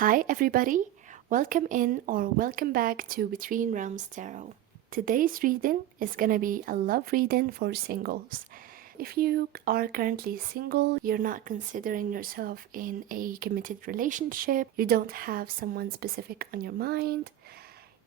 Hi, everybody. Welcome in or welcome back to Between Realms Tarot. Today's reading is gonna be a love reading for singles. If you are currently single, you're not considering yourself in a committed relationship, you don't have someone specific on your mind,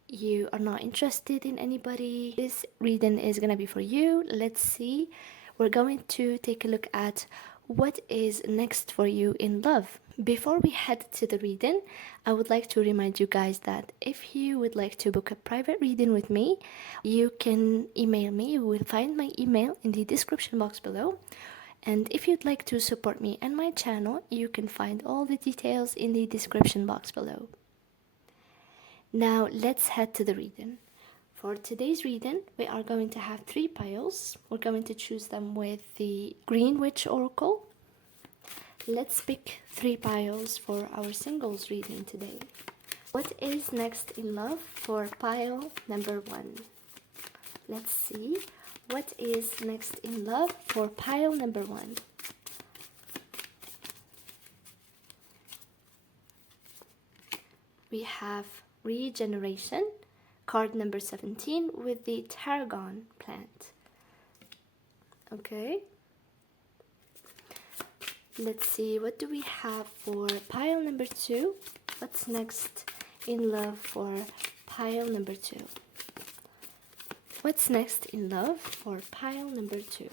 you are not interested in anybody, this reading is gonna be for you. Let's see. We're going to take a look at what is next for you in love. Before we head to the reading, I would like to remind you guys that if you would like to book a private reading with me, you can email me. You will find my email in the description box below. And if you'd like to support me and my channel, you can find all the details in the description box below. Now let's head to the reading. For today's reading, we are going to have 3 piles. We're going to choose them with the Green Witch Oracle. Let's pick 3 piles for our singles reading today. What is next in love for pile number 1? Let's see. What is next in love for pile number 1? We have regeneration, card number 17 with the tarragon plant. Okay. Let's see, what do we have for pile number 2? What's next in love for pile number 2? What's next in love for pile number 2?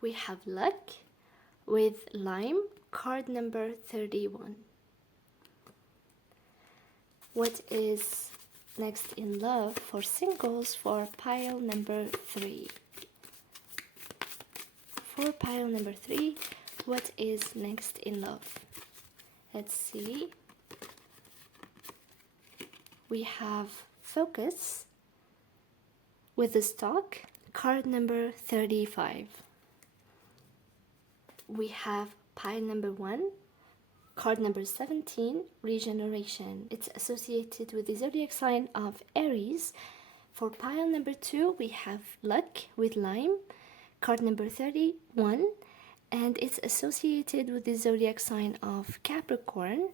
We have luck with lime, card number 31. What is next in love for singles for pile number 3? For pile number 3, what is next in love? Let's see. We have focus with the stock, card number 35. We have pile number 1, card number 17, regeneration. It's associated with the zodiac sign of Aries. For pile number 2, we have luck with lime, card number 31, and it's associated with the zodiac sign of Capricorn.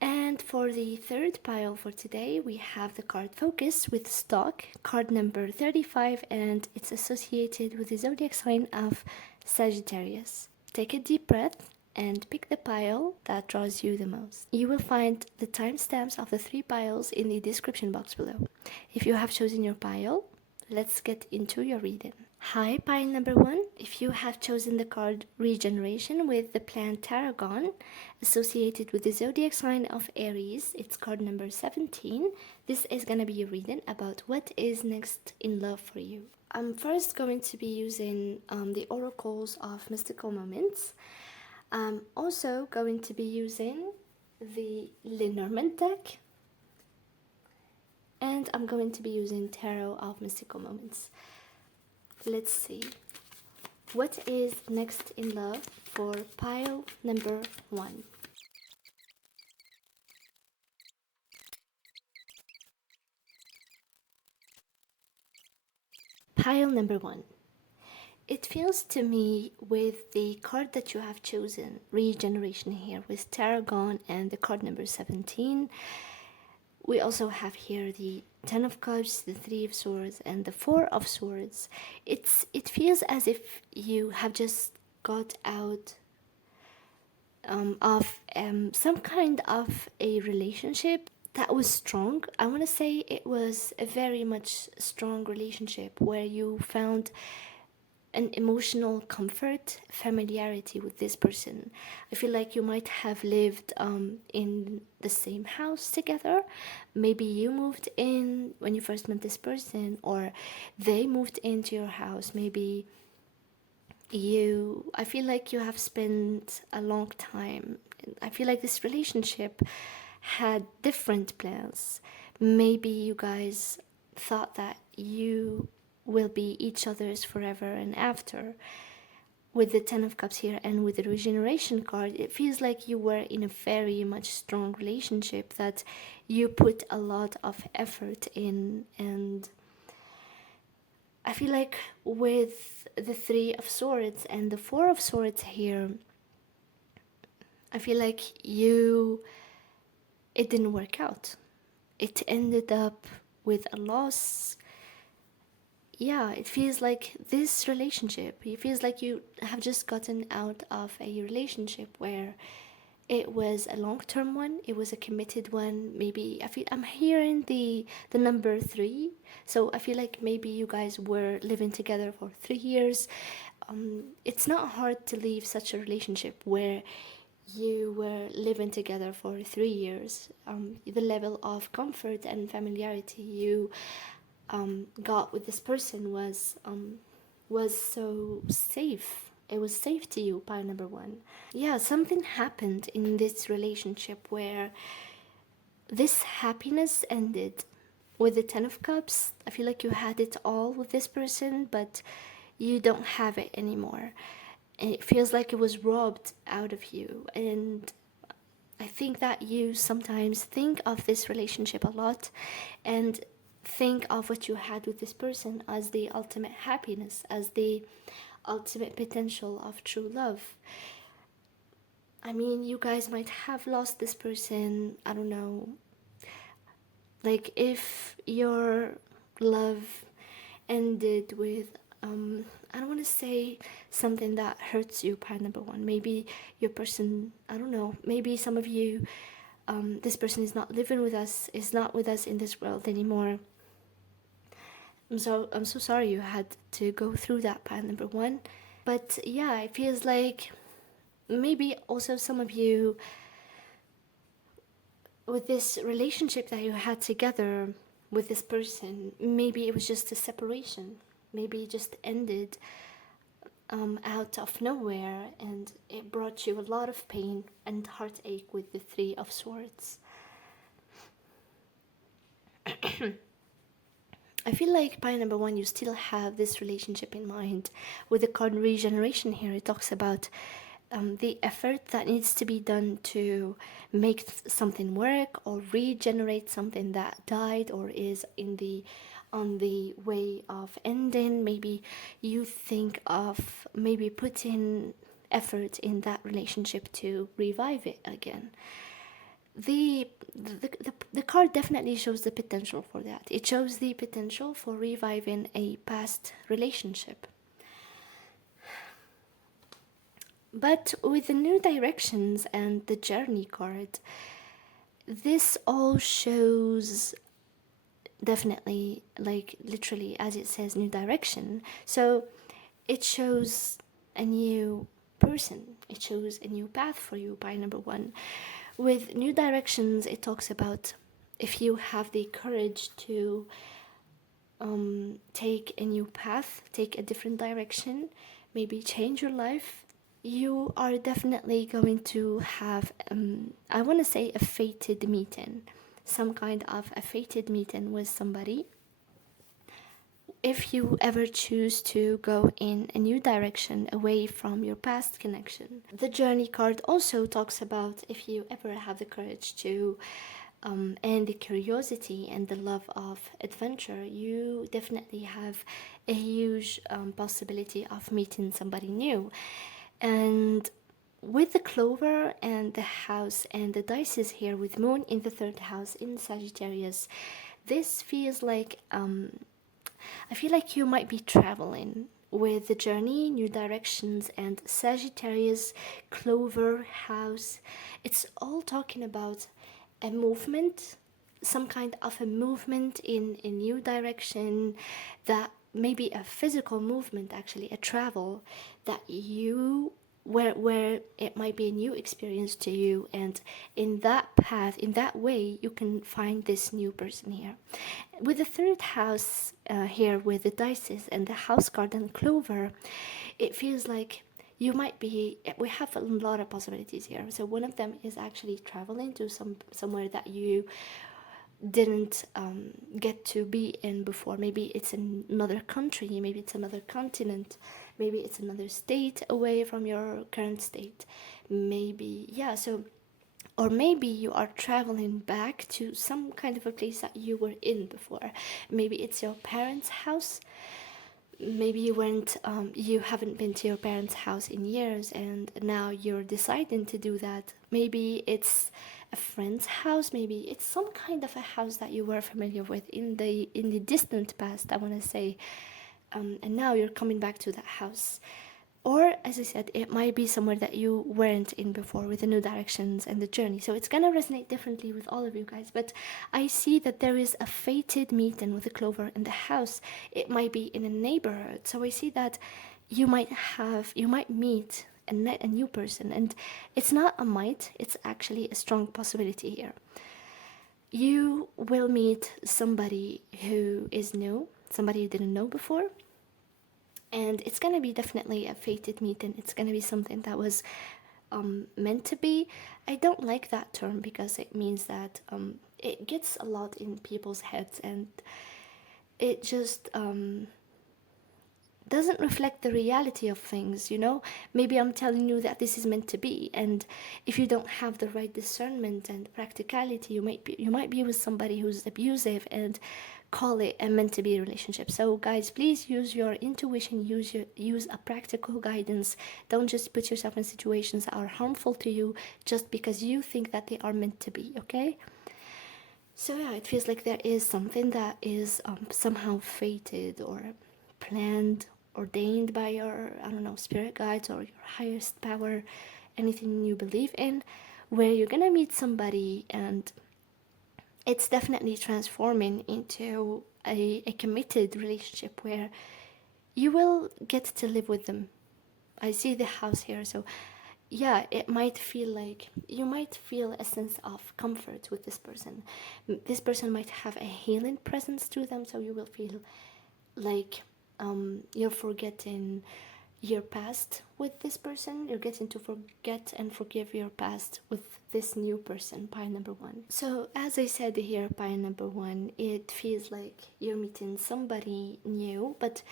And for the 3rd pile for today, we have the card focus with stock, card number 35, and it's associated with the zodiac sign of Sagittarius. Take a deep breath and pick the pile that draws you the most. You will find the timestamps of the 3 piles in the description box below. If you have chosen your pile, let's get into your reading. Hi, pile number 1. If you have chosen the card regeneration with the plant tarragon associated with the zodiac sign of Aries, it's card number 17. This is going to be a reading about what is next in love for you. I'm first going to be using the oracles of mystical moments. I'm also going to be using the Lenormand deck, and I'm going to be using Tarot of Mystical Moments. Let's see. What is next in love for pile number 1? Pile number 1. It feels to me with the card that you have chosen, regeneration here with tarragon and the card number 17. We also have here the 10 of cups, the 3 of swords, and the 4 of swords. It feels as if you have just got out of some kind of a relationship that was strong. I want to say it was a very much strong relationship where you found an emotional comfort, familiarity with this person. I feel like you might have lived in the same house together. Maybe you moved in when you first met this person, or they moved into your house. Maybe I feel like you have spent a long time. I feel like this relationship had different plans. Maybe you guys thought that you will be each other's forever and after. With the 10 of cups here and with the regeneration card, it feels like you were in a very much strong relationship that you put a lot of effort in, and I feel like with the Three of Swords and the Four of Swords here, I feel like it didn't work out. It ended up with a loss. Yeah, it feels like this relationship, it feels like you have just gotten out of a relationship where it was a long-term one, it was a committed one. Maybe I'm hearing the number 3, so I feel like maybe you guys were living together for 3 years. It's not hard to leave such a relationship where you were living together for 3 years. The level of comfort and familiarity you got with this person was so safe. It was safe to you, pile number one. Yeah, something happened in this relationship where this happiness ended with the Ten of Cups. I feel like you had it all with this person, but you don't have it anymore. And it feels like it was robbed out of you. And I think that you sometimes think of this relationship a lot and think of what you had with this person as the ultimate happiness, as the ultimate potential of true love. I mean, you guys might have lost this person, I don't know, like if your love ended with, I don't want to say something that hurts you, part number one. Maybe your person, I don't know, maybe some of you, this person is not living with us, is not with us in this world anymore. I'm so sorry you had to go through that, part number one. But yeah, it feels like maybe also some of you, with this relationship that you had together with this person, maybe it was just a separation. Maybe it just ended out of nowhere, and it brought you a lot of pain and heartache with the Three of Swords. I feel like by number one, you still have this relationship in mind. With the card regeneration here, it talks about the effort that needs to be done to make something work or regenerate something that died or is in the on the way of ending. Maybe you think of maybe putting effort in that relationship to revive it again. The card definitely shows the potential for that. It shows the potential for reviving a past relationship. But with the new directions and the journey card, this all shows definitely, like literally as it says, new direction. So it shows a new person, it shows a new path for you, by number one. With new directions, it talks about if you have the courage to take a new path, take a different direction, maybe change your life, you are definitely going to have, I want to say, a fated meeting, some kind of a fated meeting with somebody. If you ever choose to go in a new direction away from your past connection. The journey card also talks about if you ever have the courage to and the curiosity and the love of adventure, you definitely have a huge possibility of meeting somebody new. And with the clover and the house and the dices here with moon in the third house in Sagittarius, this feels like I feel like you might be traveling with the journey, new directions, and Sagittarius, clover, house. It's all talking about a movement, some kind of a movement in a new direction, that maybe a physical movement, actually a travel that you where it might be a new experience to you, and in that path, in that way, you can find this new person here. With the third house here with the dices and the house card and clover, it feels like you might be, we have a lot of possibilities here. So one of them is actually traveling to somewhere that you didn't get to be in before. Maybe it's another country, maybe it's another continent, maybe it's another state away from your current state. Maybe, yeah, so, or maybe you are traveling back to some kind of a place that you were in before. Maybe it's your parents' house. maybe you haven't been to your parents' house in years, and now you're deciding to do that. Maybe it's a friend's house, maybe it's some kind of a house that you were familiar with in the distant past, I want to say. And now you're coming back to that house. Or, as I said, it might be somewhere that you weren't in before, with the new directions and the journey. So it's gonna resonate differently with all of you guys. But I see that there is a fated meeting with the clover in the house. It might be in a neighborhood. So I see that you might meet a new person. And it's not a might, it's actually a strong possibility here. You will meet somebody who is new, somebody you didn't know before, and it's going to be definitely a fated meeting. It's going to be something that was meant to be. I don't like that term because it means that it gets a lot in people's heads, and it just doesn't reflect the reality of things, you know? Maybe I'm telling you that this is meant to be, and if you don't have the right discernment and practicality, you might be with somebody who's abusive and call it a meant to be relationship. So guys, please use your intuition, use a practical guidance. Don't just put yourself in situations that are harmful to you just because you think that they are meant to be, okay? So yeah, it feels like there is something that is somehow fated or planned, ordained by your, I don't know, spirit guides or your highest power, anything you believe in, where you're gonna meet somebody and it's definitely transforming into a committed relationship where you will get to live with them. I see the house here, so yeah, it might feel like you might feel a sense of comfort with this person. This person might have a healing presence to them, so you will feel like you're forgetting your past with this person. You're getting to forget and forgive your past with this new person, pile number one. So as I said here, pile number one, it feels like you're meeting somebody new, but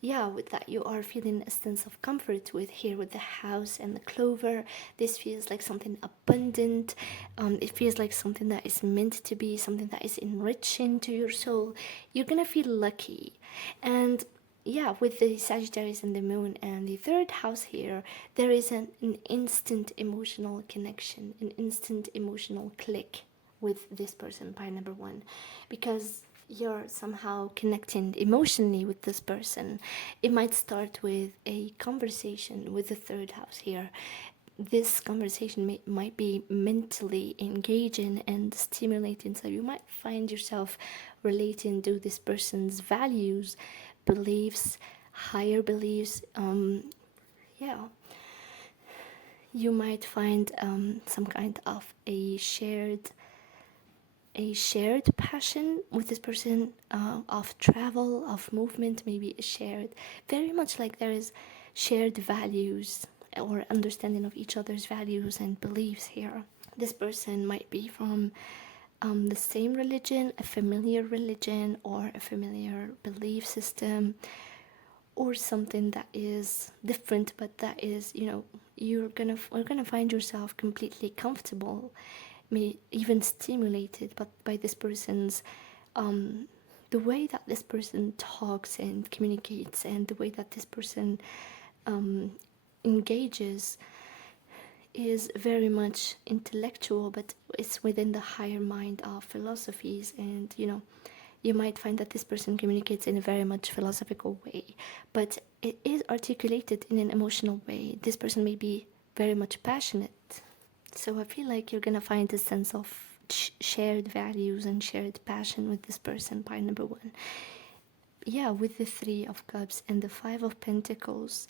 yeah, with that you are feeling a sense of comfort with here with the house and the clover. This feels like something abundant. It feels like something that is meant to be, something that is enriching to your soul. You're gonna feel lucky. And yeah, with the Sagittarius and the moon and the third house here, there is an instant emotional connection, an instant emotional click with this person, pile number one, because you're somehow connecting emotionally with this person. It might start with a conversation with the third house here. This conversation might be mentally engaging and stimulating, so you might find yourself relating to this person's values, beliefs, higher beliefs. Yeah, you might find some kind of a shared passion with this person, of travel, of movement, maybe a shared, very much like there is shared values or understanding of each other's values and beliefs here. This person might be from the same religion, a familiar religion, or a familiar belief system, or something that is different, but that is, you know, you're gonna find yourself completely comfortable, even stimulated, but by this person's the way that this person talks and communicates, and the way that this person engages is very much intellectual, but it's within the higher mind of philosophies. And you know, you might find that this person communicates in a very much philosophical way, but it is articulated in an emotional way. This person may be very much passionate, so I feel like you're gonna find a sense of shared values and shared passion with this person, pile number one. Yeah, with the Three of Cups and the Five of Pentacles,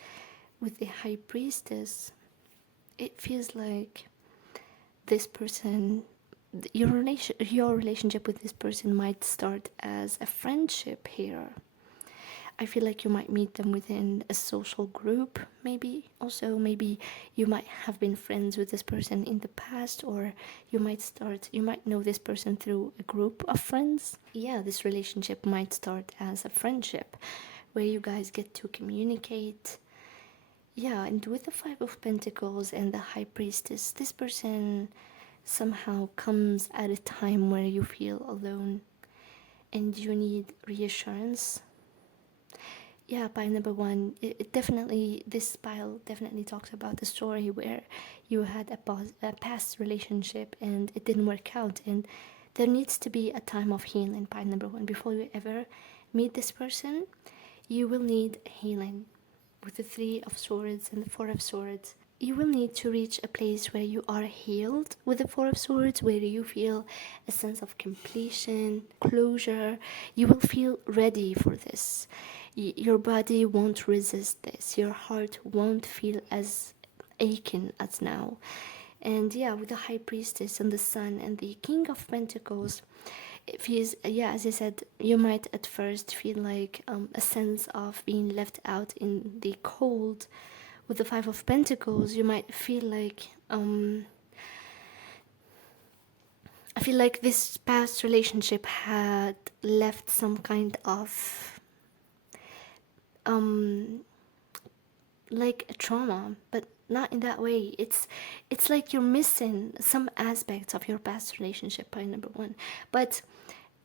with the High Priestess, it feels like this person, your relationship with this person might start as a friendship here. I feel like you might meet them within a social group, maybe. Also, maybe you might have been friends with this person in the past, or you might know this person through a group of friends. Yeah, this relationship might start as a friendship where you guys get to communicate. Yeah, and with the Five of Pentacles and the High Priestess, this person somehow comes at a time where you feel alone and you need reassurance. Yeah, pile number one, it definitely, this pile definitely talks about the story where you had a past relationship and it didn't work out. And there needs to be a time of healing, pile number one. Before you ever meet this person, you will need healing. With the Three of Swords and the Four of Swords, you will need to reach a place where you are healed with the Four of Swords, where you feel a sense of completion, closure. You will feel ready for this. Your body won't resist this. Your heart won't feel as aching as now. And yeah, with the High Priestess and the Sun and the King of Pentacles, it feels, yeah, as I said, you might at first feel like a sense of being left out in the cold. With the Five of Pentacles, you might feel like I feel like this past relationship had left some kind of like a trauma, but not in that way. It's like you're missing some aspects of your past relationship, point number one. But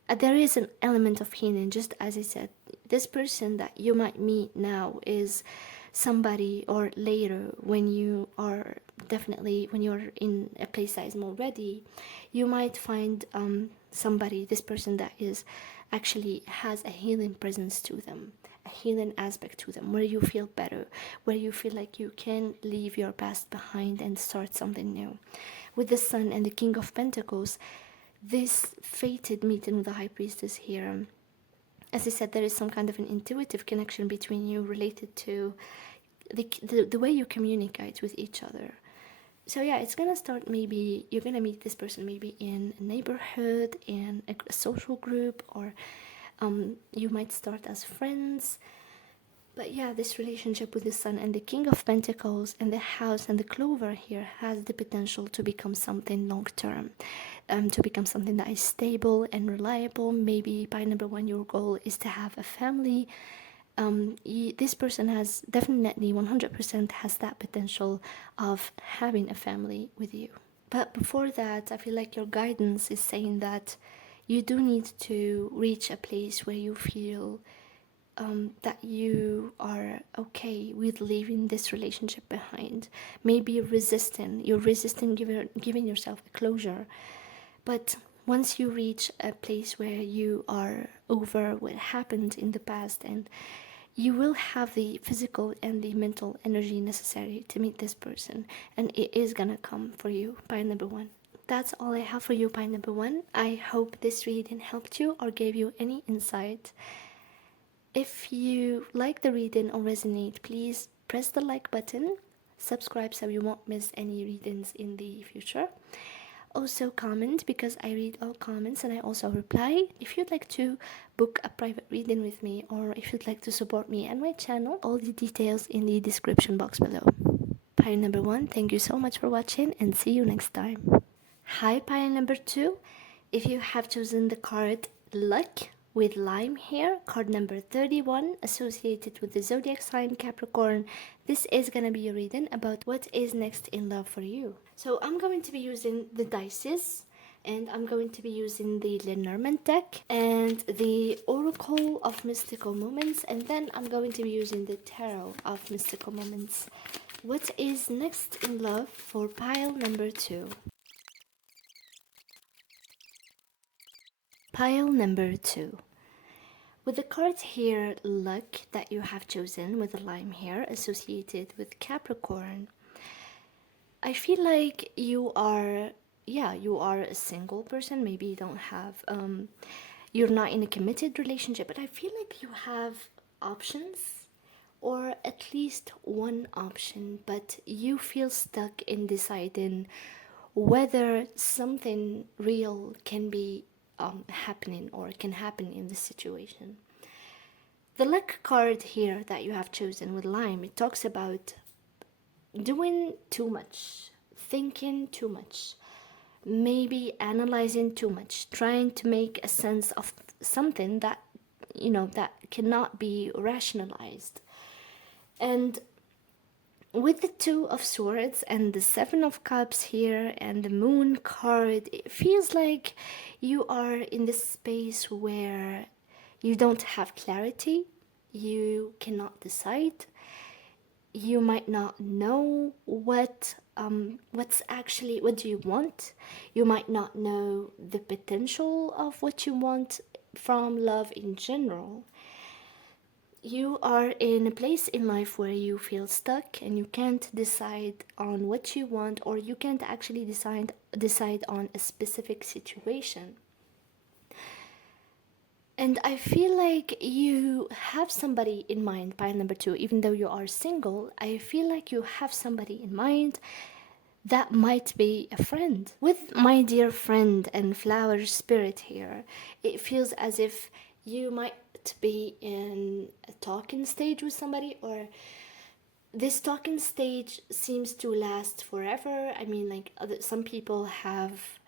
there is an element of healing, just as I said. This person that you might meet now is somebody, or later when you are, definitely when you're in a place that is more ready, you might find somebody, this person that is actually has a healing presence to them, a healing aspect to them, where you feel better, where you feel like you can leave your past behind and start something new. With the Sun and the King of Pentacles, this fated meeting with the High Priestess here, as I said, there is some kind of an intuitive connection between you related to the way you communicate with each other. So yeah, it's gonna start, maybe you're gonna meet this person maybe in a neighborhood, in a social group, or you might start as friends. But yeah, this relationship with the Sun and the King of Pentacles and the House and the Clover here has the potential to become something long term, to become something that is stable and reliable. Maybe by number one, your goal is to have a family. This person has definitely 100% has that potential of having a family with you. But before that, I feel like your guidance is saying that you do need to reach a place where you feel that you are okay with leaving this relationship behind. Maybe you're resisting giving yourself a closure. But once you reach a place where you are over what happened in the past, and you will have the physical and the mental energy necessary to meet this person, and it is gonna come for you, by number one. That's all I have for you, by number one. I hope this reading helped you or gave you any insight. If you like the reading or resonate, please press the like button, subscribe so you won't miss any readings in the future. Also comment, because I read all comments and I also reply. If you'd like to book a private reading with me, or if you'd like to support me and my channel, all the details in the description box below. Pile number one, thank you so much for watching and see you next time. Hi, pile number two. If you have chosen the card Luck with Lime here, card number 31, associated with the zodiac sign Capricorn, this is gonna be a reading about what is next in love for you. So I'm going to be using the dices, and I'm going to be using the Lenormand deck and the Oracle of Mystical Moments, and then I'm going to be using the Tarot of Mystical Moments. What is next in love for pile number two? Pile number two. With the card here, Luck, that you have chosen with the lime here, associated with Capricorn, I feel like you are a single person. Maybe you don't have, you're not in a committed relationship, but I feel like you have options, or at least one option, but you feel stuck in deciding whether something real can be happening or can happen in this situation. The luck card here that you have chosen with lime, it talks about doing too much, thinking too much, maybe analyzing too much, trying to make a sense of something that that cannot be rationalized. And with the Two of Swords and the Seven of Cups here and the Moon card, it feels like you are in this space where you don't have clarity. you cannot decide. You might not know what do you want. You might not know the potential of what you want from love in general. You are in a place in life where you feel stuck and you can't decide on what you want, or you can't actually decide on a specific situation. And I feel like you have somebody in mind, pile number two. Even though you are single, I feel like you have somebody in mind that might be a friend. With my dear friend and flower spirit here, it feels as if you might be in a talking stage with somebody, or this talking stage seems to last forever. I mean, like some people have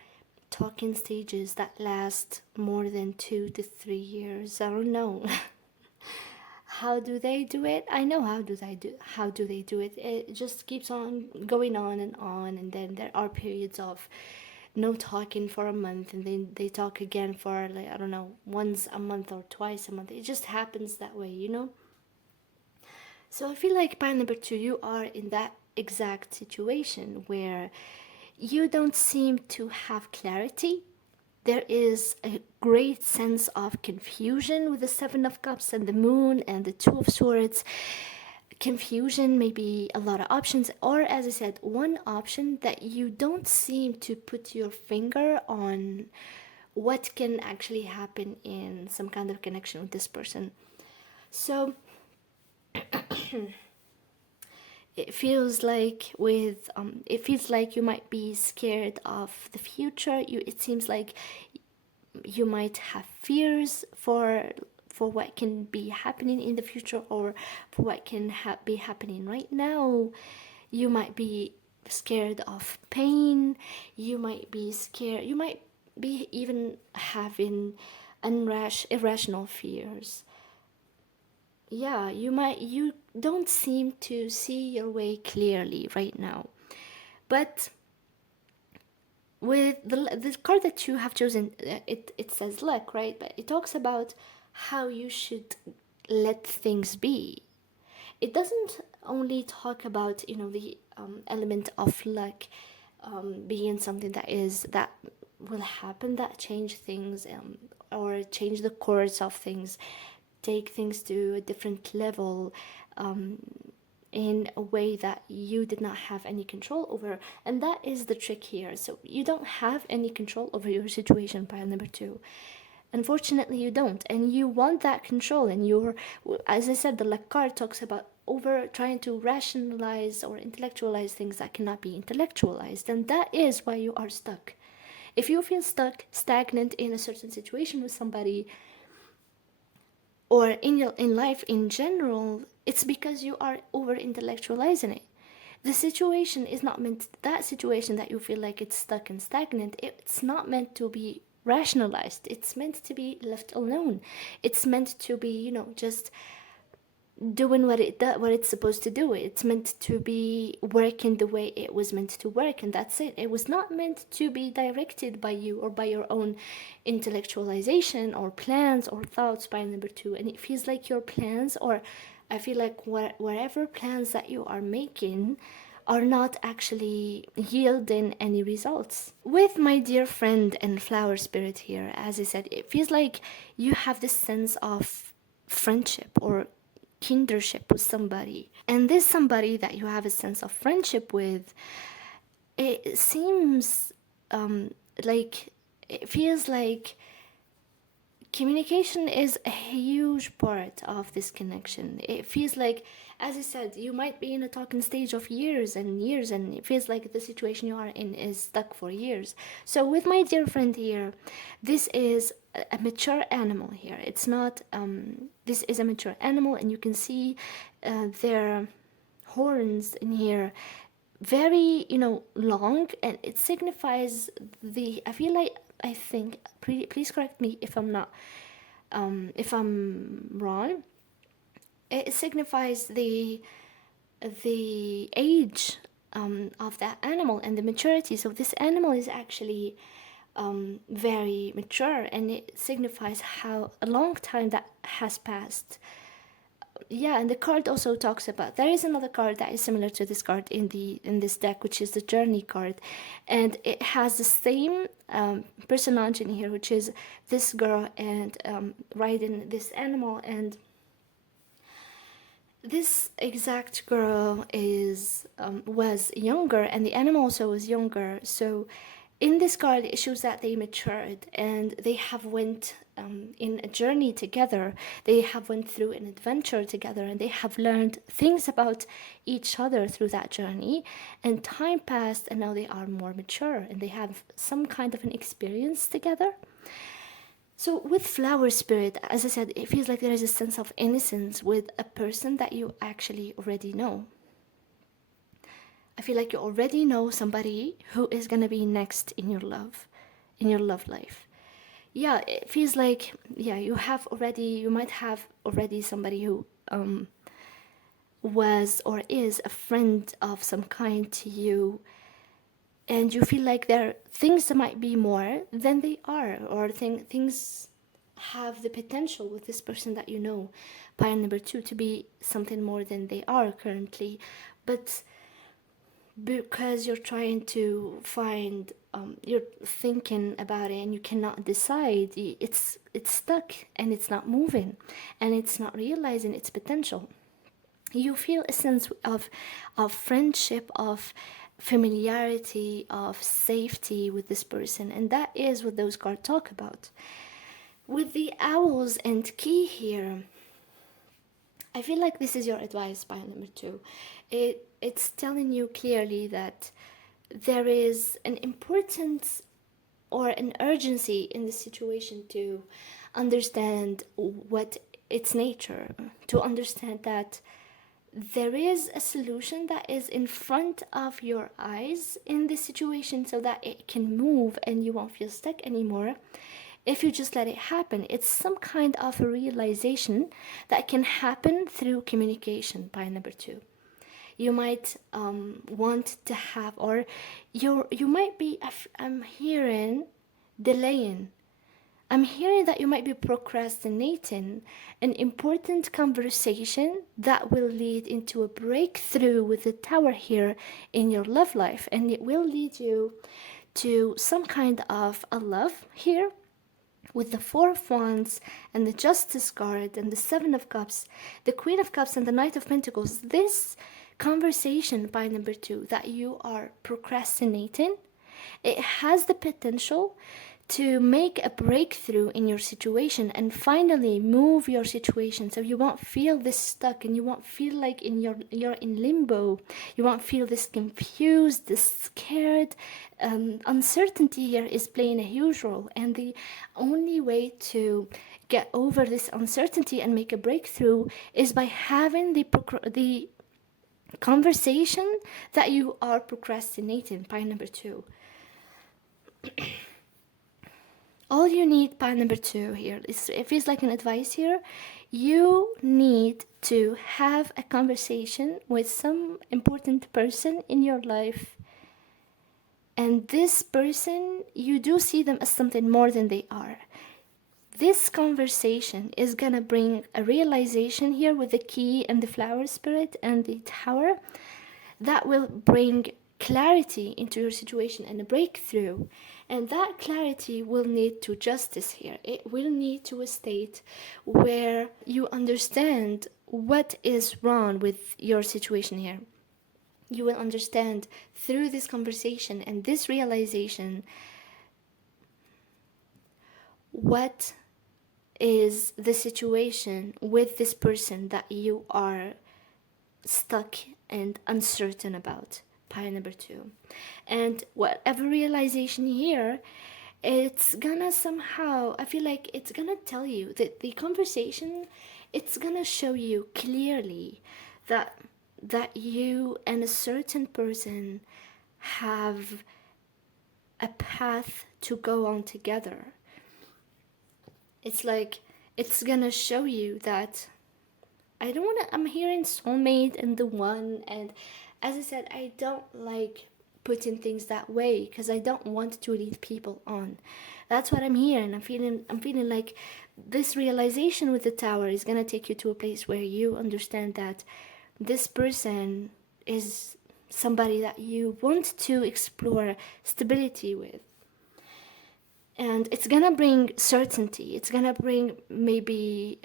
talking stages that last more than 2 to 3 years. I don't know. How do they do it? I know how do they do it. It just keeps on going on, and then there are periods of no talking for a month, and then they talk again for, like, I don't know, once a month or twice a month. It just happens that way, you know? So I feel like by number two, you are in that exact situation where you don't seem to have clarity. There is a great sense of confusion with the Seven of Cups and the Moon and the Two of Swords. Confusion, maybe a lot of options, or as I said, one option that you don't seem to put your finger on what can actually happen in some kind of connection with this person. So it feels like you might be scared of the future. It seems like you might have fears for what can be happening in the future, or for what can be happening right now. You might be scared of pain. You might be scared. You might be even having irrational fears. Yeah, you don't seem to see your way clearly right now. But with the card that you have chosen, it says luck, right? But it talks about how you should let things be. It doesn't only talk about, the element of luck, being something that will happen, that change things, or change the course of things, take things to a different level, in a way that you did not have any control over. And that is the trick here. So you don't have any control over your situation, pile number two. Unfortunately, you don't, and you want that control. And as I said, the luck card talks about over trying to rationalize or intellectualize things that cannot be intellectualized, and that is why you are stuck. If you feel stuck, stagnant in a certain situation with somebody, or in life in general, it's because you are over intellectualizing it. The situation is not meant, that situation that you feel like it's stuck and stagnant, it's not meant to be rationalized. It's meant to be left alone. It's meant to be, just doing what it's supposed to do. It's meant to be working the way it was meant to work, and that's it. It was not meant to be directed by you or by your own intellectualization or plans or thoughts, by number two. And it feels like your plans, or I feel like whatever plans that you are making, are not actually yielding any results. With my dear friend and flower spirit here, as I said, it feels like you have this sense of friendship or kindership with somebody. And this somebody that you have a sense of friendship with, it seems like, it feels like communication is a huge part of this connection. It feels like, as I said, you might be in a talking stage of years and years, and it feels like the situation you are in is stuck for years. So with my dear friend here, this is a mature animal here. It's not, this is a mature animal, and you can see their horns in here, very, long, and it signifies I feel like, I think, please correct me if I'm not, if I'm wrong. It signifies the age of that animal and the maturity. So this animal is actually very mature, and it signifies how a long time that has passed yeah, and the card also talks about, there is another card that is similar to this card in this deck, which is the journey card, and it has the same personage in here, which is this girl and riding this animal. And this exact girl is was younger, and the animal also was younger. So in this card it shows that they matured and they have went in a journey together. They have went through an adventure together, and they have learned things about each other through that journey. And time passed, and now they are more mature and they have some kind of an experience together. So with flower spirit, as I said, it feels like there is a sense of innocence with a person that you actually already know. I feel like you already know somebody who is gonna be next in your love life. Yeah, it feels like, yeah, you might have already somebody who was or is a friend of some kind to you, and you feel like there are things that might be more than they are, or things have the potential with this person that you know, pile number two, to be something more than they are currently. But because you're trying to find, you're thinking about it and you cannot decide, it's stuck and it's not moving and it's not realizing its potential. You feel a sense of friendship, of familiarity, of safety with this person, and that is what those cards talk about. With the owls and key here, I feel like this is your advice, pile number two. It's telling you clearly that there is an importance or an urgency in the situation to understand what its nature, to understand that there is a solution that is in front of your eyes in this situation, so that it can move and you won't feel stuck anymore if you just let it happen. It's some kind of a realization that can happen through communication, by number two. You might want to have, or you might be, I'm hearing delaying. I'm hearing that you might be procrastinating an important conversation that will lead into a breakthrough with the tower here in your love life, and it will lead you to some kind of a love here with the Four of Wands and the Justice card and the Seven of Cups, the Queen of Cups and the Knight of Pentacles. This conversation, by number two, that you are procrastinating, it has the potential to make a breakthrough in your situation and finally move your situation, so you won't feel this stuck and you won't feel like you're in limbo. You won't feel this confused, this scared. Uncertainty here is playing a huge role, and the only way to get over this uncertainty and make a breakthrough is by having the conversation that you are procrastinating, by number two. All you need, by number two here, is, it feels like an advice here. You need to have a conversation with some important person in your life. And this person, you do see them as something more than they are. This conversation is gonna bring a realization here with the key and the flower spirit and the tower that will bring clarity into your situation and a breakthrough. And that clarity will lead to justice here. It will lead to a state where you understand what is wrong with your situation here. You will understand through this conversation and this realization what is the situation with this person that you are stuck and uncertain about. Pile number two. And whatever realization here, it's gonna somehow, I feel like it's gonna tell you that the conversation, it's gonna show you clearly that you and a certain person have a path to go on together. It's like it's gonna show you that I'm hearing soulmate and the one, and as I said, I don't like putting things that way because I don't want to lead people on. That's what I'm hearing. I'm feeling like this realization with the Tower is going to take you to a place where you understand that this person is somebody that you want to explore stability with. And it's going to bring certainty. It's going to bring maybe,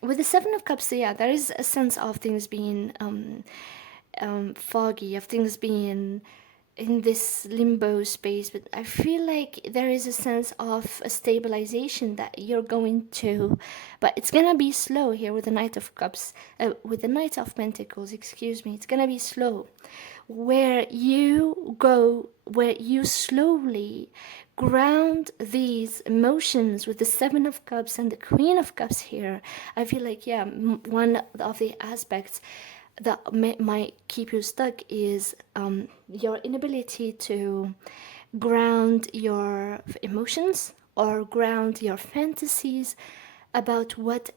with the Seven of Cups, yeah, there is a sense of things being foggy, of things being in this limbo space, but I feel like there is a sense of a stabilization that you're going to, but it's gonna be slow here with the Knight of Cups, with the Knight of Pentacles, excuse me. It's gonna be slow, where you slowly ground these emotions with the Seven of Cups and the Queen of Cups here. I feel like, yeah, one of the aspects that might keep you stuck is your inability to ground your emotions or ground your fantasies about what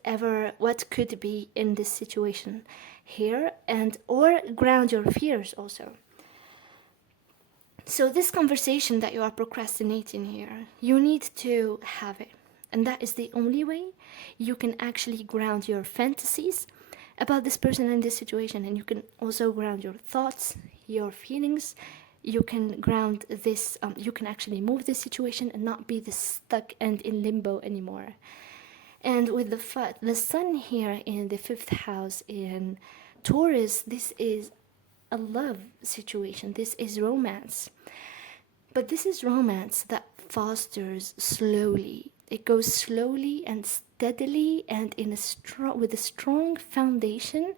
could be in this situation here, and or ground your fears also. So this conversation that you are procrastinating here, you need to have it. And that is the only way you can actually ground your fantasies about this person and this situation. And you can also ground your thoughts, your feelings. You can ground this, you can actually move this situation and not be this stuck and in limbo anymore. And with the sun here in the fifth house in Taurus, this is a love situation. This is romance. But this is romance that fosters slowly. It goes slowly and steadily and with a strong foundation.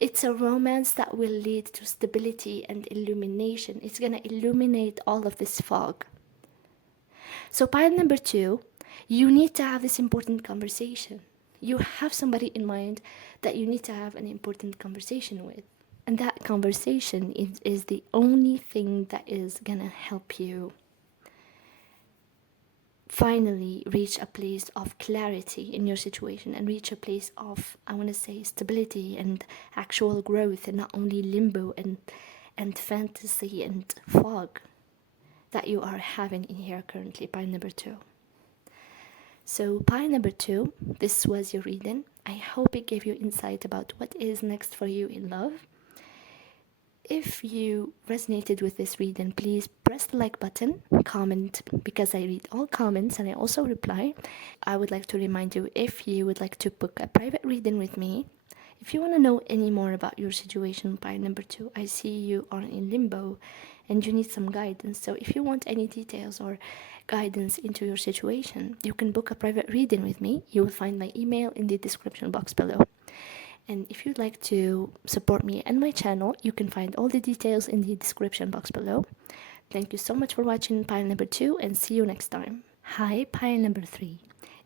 It's a romance that will lead to stability and illumination. It's going to illuminate all of this fog. So pile number 2, you need to have this important conversation. You have somebody in mind that you need to have an important conversation with. And that conversation is the only thing that is going to help you finally reach a place of clarity in your situation and reach a place of, I want to say, stability and actual growth, and not only limbo and fantasy and fog that you are having in here currently. Pile number 2. So pile number 2, this was your reading. I hope it gave you insight about what is next for you in love. If you resonated with this reading, please press the like button, comment, because I read all comments and I also reply. I would like to remind you, if you would like to book a private reading with me, if you want to know any more about your situation, pile number 2, I see you are in limbo and you need some guidance. So if you want any details or guidance into your situation, you can book a private reading with me. You will find my email in the description box below. And if you'd like to support me and my channel, you can find all the details in the description box below. Thank you so much for watching pile number 2, and see you next time. Hi, pile number 3.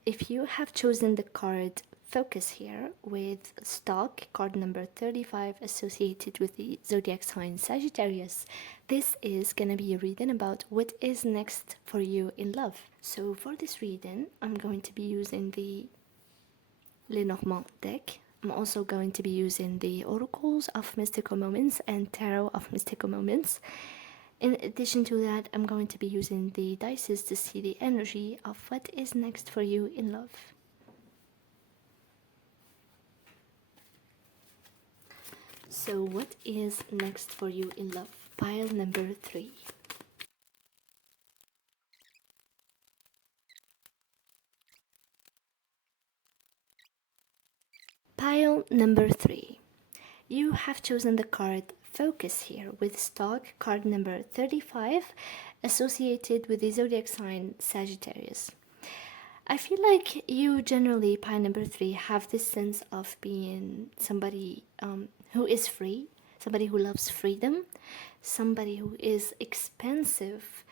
If you have chosen the card Focus here with stock card number 35 associated with the zodiac sign Sagittarius, this is gonna be a reading about what is next for you in love. So for this reading, I'm going to be using the Lenormand deck. I'm also going to be using the Oracles of Mystical Moments and Tarot of Mystical Moments. In addition to that, I'm going to be using the dices to see the energy of what is next for you in love. So what is next for you in love? Pile number 3. Pile number 3. You have chosen the card Focus here with stock card number 35 associated with the zodiac sign Sagittarius. I feel like you generally, pile number 3, have this sense of being somebody who is free, somebody who loves freedom, somebody who is expansive,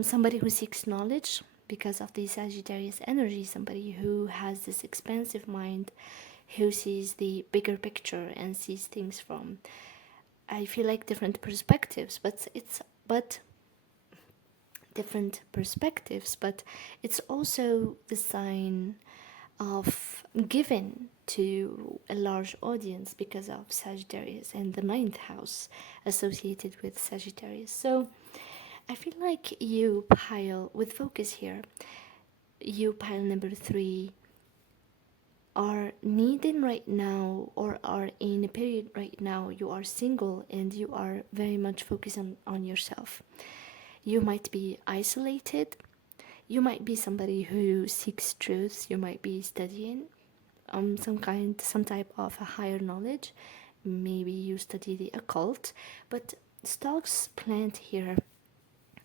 somebody who seeks knowledge because of the Sagittarius energy, somebody who has this expansive mind, who sees the bigger picture and sees things from, I feel like, different perspectives, but it's also the sign of giving to a large audience because of Sagittarius and the 9th house associated with Sagittarius. So I feel like you, pile with Focus here, you, pile number 3, are needing right now, or are in a period right now, you are single and you are very much focused on yourself. You might be isolated. You might be somebody who seeks truth. You might be studying some type of a higher knowledge. Maybe you study the occult, but Stock's plant here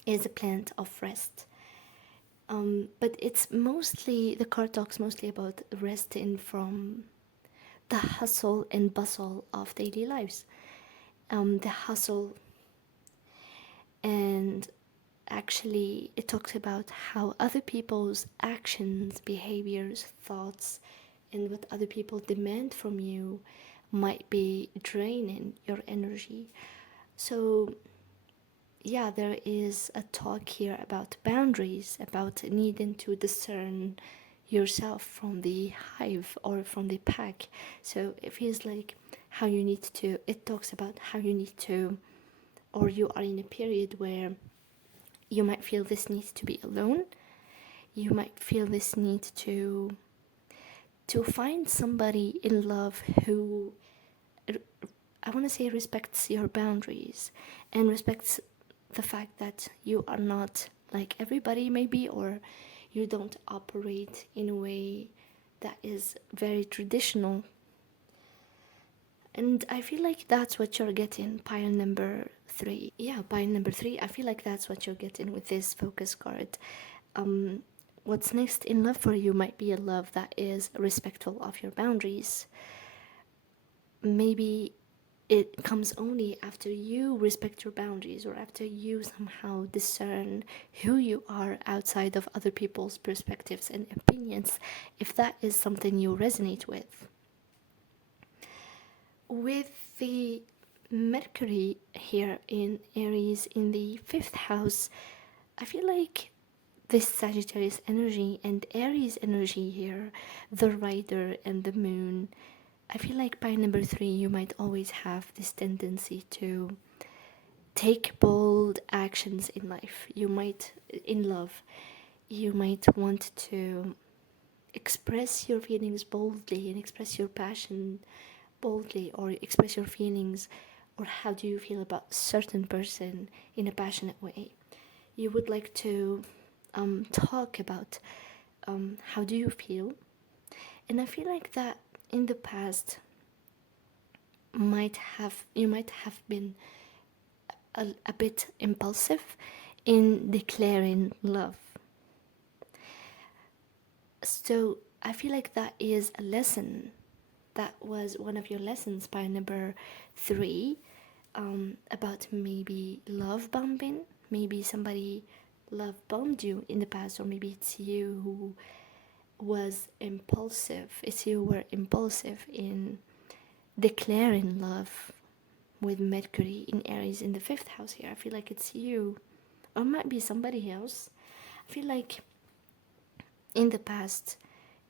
is a plant of rest. But it's mostly, the card talks mostly about resting from the hustle and bustle of daily lives. The hustle, and actually it talks about how other people's actions, behaviors, thoughts, and what other people demand from you might be draining your energy. So yeah, there is a talk here about boundaries, about needing to discern yourself from the hive or from the pack. So it feels like how you need to, it talks about how you need to, or you are in a period where you might feel this need to be alone. You might feel this need to find somebody in love who, I want to say, respects your boundaries and respects the fact that you are not like everybody maybe, or you don't operate in a way that is very traditional. And I feel like that's what you're getting, pile number 3. Yeah, pile number 3, I feel like that's what you're getting with this focus card. um what's next in love for you might be a love that is respectful of your boundaries. Maybe it comes only after you respect your boundaries, or after you somehow discern who you are outside of other people's perspectives and opinions, if that is something you resonate with. With the Mercury here in Aries in the 5th house, I feel like this Sagittarius energy and Aries energy here, the rider and the moon, I feel like by number 3 you might always have this tendency to take bold actions in life. You might, in love, you might want to express your feelings boldly and express your passion boldly, or express your feelings, or how do you feel about a certain person in a passionate way. You would like to talk about how do you feel. And I feel like that in the past you might have been a bit impulsive in declaring love. So I feel like that is a lesson. That was one of your lessons by number 3, about maybe love bombing. Maybe somebody love bombed you in the past, or maybe it's you who was impulsive. It's you who were impulsive in declaring love with Mercury in Aries in the 5th house here. I feel like it's you, or it might be somebody else. I feel like in the past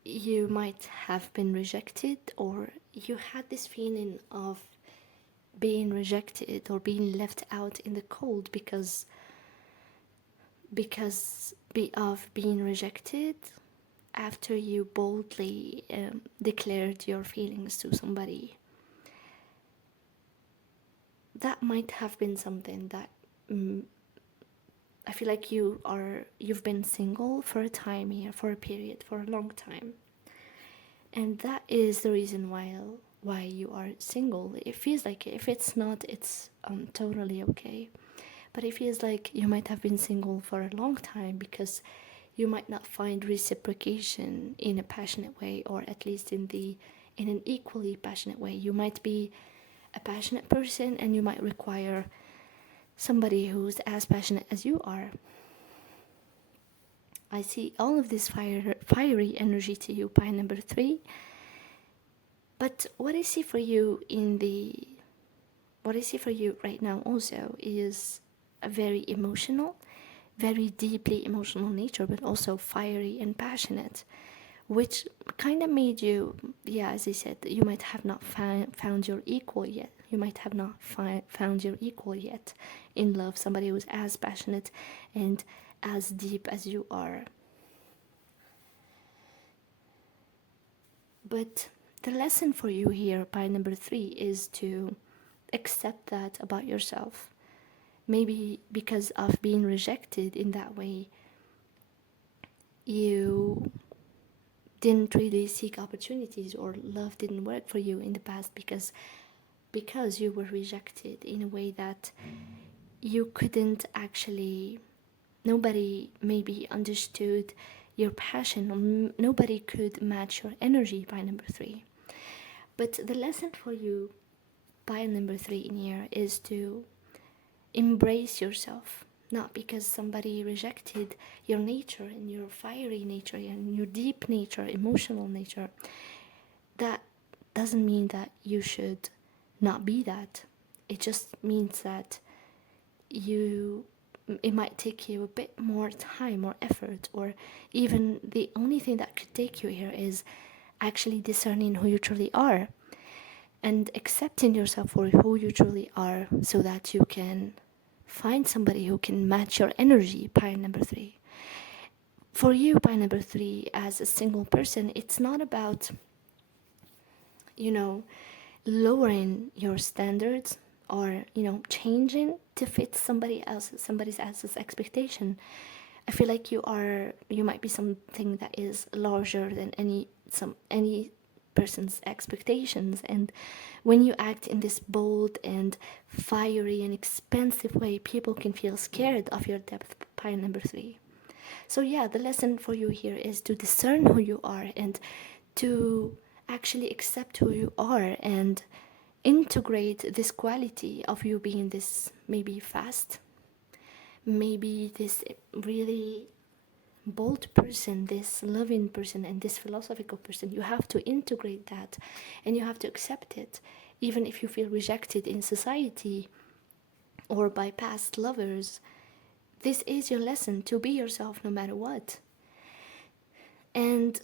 you might have been rejected, or you had this feeling of being rejected or being left out in the cold of being rejected after you boldly declared your feelings to somebody. That might have been something that I feel like you've been single for a time here, for a period, for a long time, and that is the reason why you are single. It feels like, if it's not, it's totally okay, but it feels like you might have been single for a long time because you might not find reciprocation in a passionate way, or at least in an equally passionate way. You might be a passionate person and you might require somebody who's as passionate as you are. I see all of this fiery energy to you by number 3. But what I see for you right now also is a very emotional, very deeply emotional nature, but also fiery and passionate, which kind of made you, yeah, as I said, you might have not found your equal yet. You might have not found your equal yet in love, somebody who's as passionate and as deep as you are. But the lesson for you here, pile number 3, is to accept that about yourself. Maybe because of being rejected in that way, you didn't really seek opportunities, or love didn't work for you in the past because you were rejected in a way that you couldn't actually, nobody maybe understood your passion, or nobody could match your energy, by number 3. But the lesson for you, by number 3 in here, is to embrace yourself. Not because somebody rejected your nature and your fiery nature and your deep nature, emotional nature. That doesn't mean that you should not be that. It just means that you, it might take you a bit more time or effort, or even the only thing that could take you here is actually discerning who you truly are and accepting yourself for who you truly are, so that you can find somebody who can match your energy, pile number 3. For you, pile number 3, as a single person, it's not about, you know, lowering your standards, or, you know, changing to fit somebody else's expectation. I feel like you might be something that is larger than any person's expectations, and when you act in this bold and fiery and expansive way, people can feel scared of your depth, pile number 3. So yeah, the lesson for you here is to discern who you are, and to actually accept who you are, and integrate this quality of you being this maybe fast, maybe this really bold person, this loving person, and this philosophical person. You have to integrate that, and you have to accept it, even if you feel rejected in society or by past lovers. This is your lesson, to be yourself no matter what. And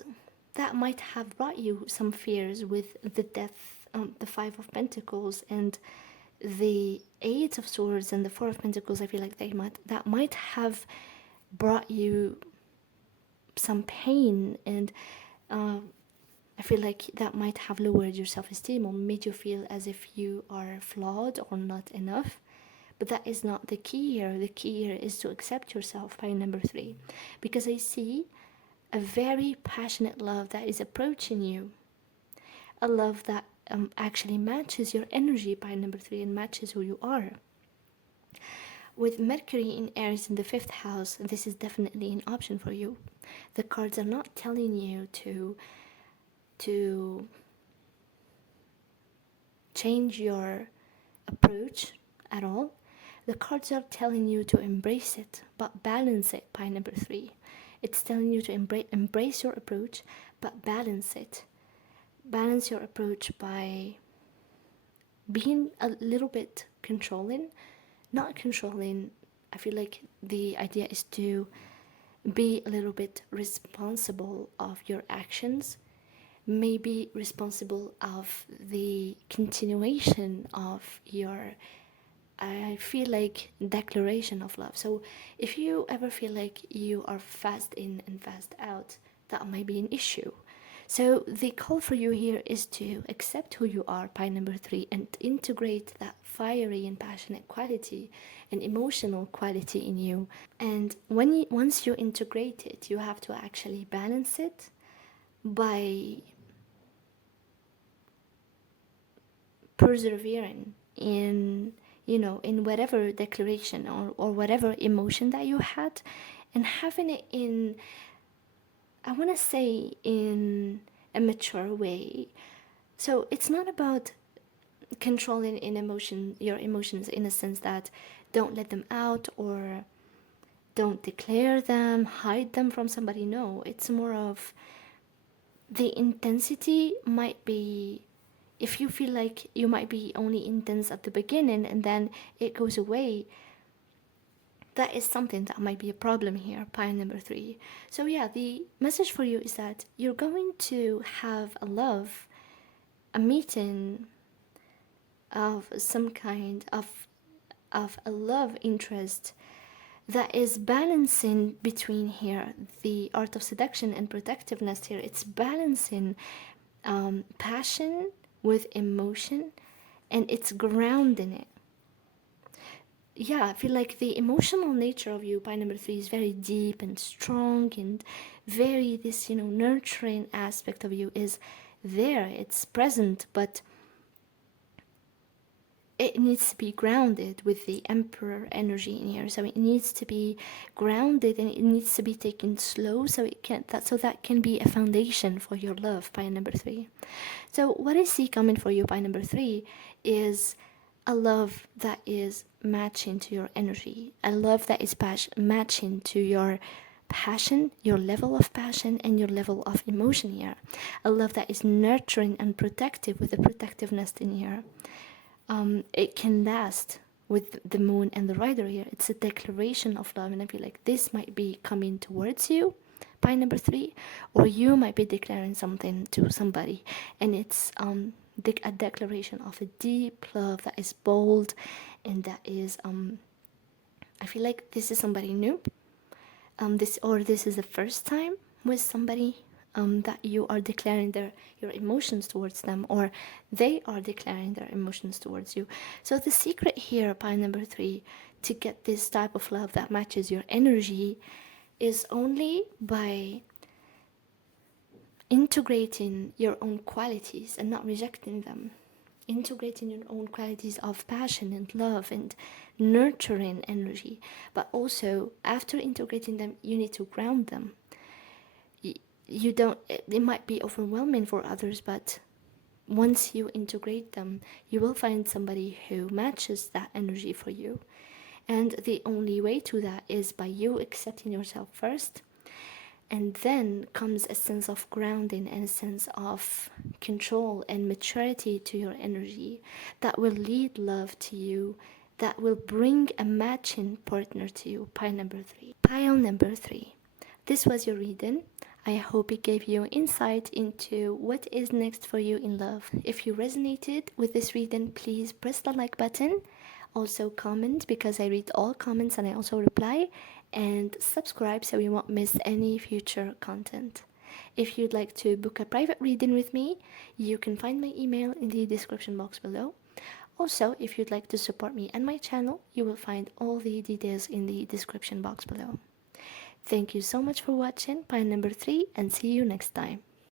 that might have brought you some fears with the death, the Five of Pentacles, and the Eight of Swords, and the Four of Pentacles. I feel like that might have brought you some pain, and I feel like that might have lowered your self-esteem, or made you feel as if you are flawed or not enough. But that is not the key here. The key here is to accept yourself, by number 3, because I see a very passionate love that is approaching you, a love that actually matches your energy, by number 3, and matches who you are. With Mercury in Aries in the 5th house, this is definitely an option for you. The cards are not telling you to change your approach at all. The cards are telling you to embrace it, but balance it, by number 3. It's telling you to embrace your approach, but balance it. Balance your approach by being a little bit controlling. Not controlling, I feel like the idea is to be a little bit responsible of your actions, maybe responsible of the continuation of your, I feel like, declaration of love. So if you ever feel like you are fast in and fast out, that might be an issue. So the call for you here is to accept who you are, by number 3, and integrate that fiery and passionate quality and emotional quality in you. And once you integrate it, you have to actually balance it by persevering in, in whatever declaration or whatever emotion that you had, and having it in, I want to say, in a mature way. So it's not about controlling your emotions in a sense that don't let them out, or don't declare them, hide them from somebody. No, it's more of the intensity might be, if you feel like you might be only intense at the beginning and then it goes away, that is something that might be a problem here, pile number 3. So yeah, the message for you is that you're going to have a meeting of some kind of a love interest that is balancing between here the art of seduction and protectiveness here. It's balancing passion with emotion, and it's grounded in it. Yeah, I feel like the emotional nature of you by number three is very deep and strong, and very this, nurturing aspect of you is there. It's present, but it needs to be grounded with the emperor energy in here. So it needs to be grounded, and it needs to be taken slow, so that can be a foundation for your love by number three. So what I see coming for you by number three is a love that is matching to your energy, a love that is matching to your passion, your level of passion, and your level of emotion here. A love that is nurturing and protective with the protectiveness in here. It can last with the moon and the rider here. It's a declaration of love, and I feel like this might be coming towards you by number three, or you might be declaring something to somebody, and it's a declaration of a deep love that is bold, and that is I feel like this is somebody new, this is the first time with somebody, that you are declaring your emotions towards them, or they are declaring their emotions towards you. So the secret here by number three, to get this type of love that matches your energy, is only by integrating your own qualities and not rejecting them. Integrating your own qualities of passion and love and nurturing energy. But also, after integrating them, you need to ground them. You don't, it might be overwhelming for others, but once you integrate them, you will find somebody who matches that energy for you. And the only way to that is by you accepting yourself first, and then comes a sense of grounding and a sense of control and maturity to your energy that will lead love to you, that will bring a matching partner to you. Pile number three. Pile number three. This was your reading. I hope it gave you insight into what is next for you in love. If you resonated with this reading, please press the like button. Also comment, because I read all comments and I also reply. And subscribe so you won't miss any future content. If you'd like to book a private reading with me, you can find my email in the description box below. Also, if you'd like to support me and my channel, you will find all the details in the description box below. Thank you so much for watching pile number three, and see you next time.